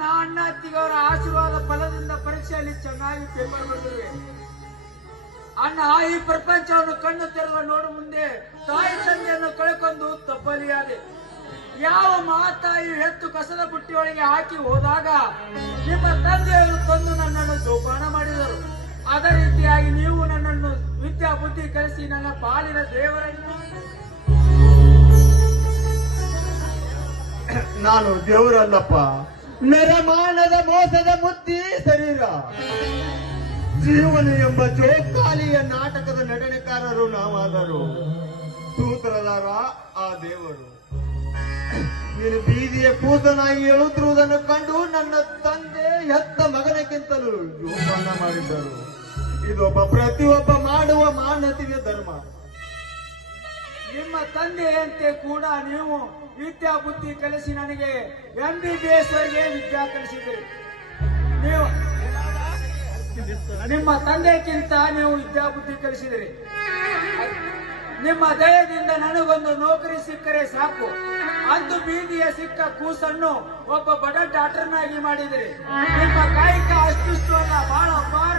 ನನ್ನ ಅಣ್ಣ ಅತ್ತಿಗವರ ಆಶೀರ್ವಾದ ಫಲದಿಂದ ಪರೀಕ್ಷೆಯಲ್ಲಿ ಚೆನ್ನಾಗಿ ಪೇಪರ್ ಬರೆದಿರುವೆ. ಅಣ್ಣ ಈ ಪ್ರಪಂಚವನ್ನು ಕಣ್ಣು ತೆರೆದ ನೋಡು ಮುಂದೆ ತಾಯಿ ತಂದೆಯನ್ನು ಕಳ್ಕೊಂಡು ತಪ್ಪಲಿಯಾದೆ. ಯಾವ ಮಾತಾಯಿ ಹೆತ್ತು ಕಸದ ಬುಟ್ಟಿಯೊಳಗೆ ಹಾಕಿ ಹೋದಾಗ ನಿಮ್ಮ ತಂದೆಯವರು ತಂದು ನನ್ನನ್ನು ಜೋಪಾನ ಮಾಡಿದರು. ಅದೇ ರೀತಿಯಾಗಿ ನೀವು ನನ್ನನ್ನು ವಿದ್ಯಾ ಬುದ್ಧಿ ಕಲಿಸಿ ನನ್ನ ಪಾಲಿನ ದೇವರನ್ನು. ನಾನು ದೇವರಲ್ಲಪ್ಪ, ನರಮಾನದ ಮೋಸದ ಮುದ್ದಿ ಶರೀರ. ಜೀವನ ಎಂಬ ಜೋಕಾಲಿಯ ನಾಟಕದ ನಟನೆಕಾರರು ನಾವಾದರು, ಸೂತ್ರಧಾರ ಆ ದೇವರು. ನೀನು ಬೀದಿಯ ಕೂಸನಾಗಿ ಎಳುತ್ತಿರುವುದನ್ನು ಕಂಡು ನನ್ನ ತಂದೆ ಹೆತ್ತ ಮಗನಕ್ಕಿಂತಲೂ ಜೋಪಾನ ಮಾಡಿದ್ದರು. ಇದೊಬ್ಬ ಪ್ರತಿಯೊಬ್ಬ ಮಾಡುವ ಮಾನವೀಯ ಧರ್ಮ. ನಿಮ್ಮ ತಂದೆಯಂತೆ ಕೂಡ ನೀವು ವಿದ್ಯಾ ಬುದ್ಧಿ ಕಲಿಸಿ ನನಗೆ MBBS ವರೆಗೆ ವಿದ್ಯಾ ಕಲಿಸಿದಿರಿ. ನೀವು ನಿಮ್ಮ ತಂದೆಗಿಂತ ನೀವು ವಿದ್ಯಾ ಬುದ್ಧಿ ಕಲಿಸಿದಿರಿ. ನಿಮ್ಮ ದಯದಿಂದ ನನಗೊಂದು ನೌಕರಿ ಸಿಕ್ಕರೆ ಸಾಕು. ಅಂದು ಬೀದಿಯ ಸಿಕ್ಕ ಕೂಸನ್ನು ಒಬ್ಬ ಬಡ ಡಾಕ್ಟರ್ನಾಗಿ ಮಾಡಿದಿರಿ. ನಿಮ್ಮ ಕಾಯಕ ಅಷ್ಟಿಷ್ಟು ಅಲ್ಲ, ಬಹಳ ಅಪಾರ.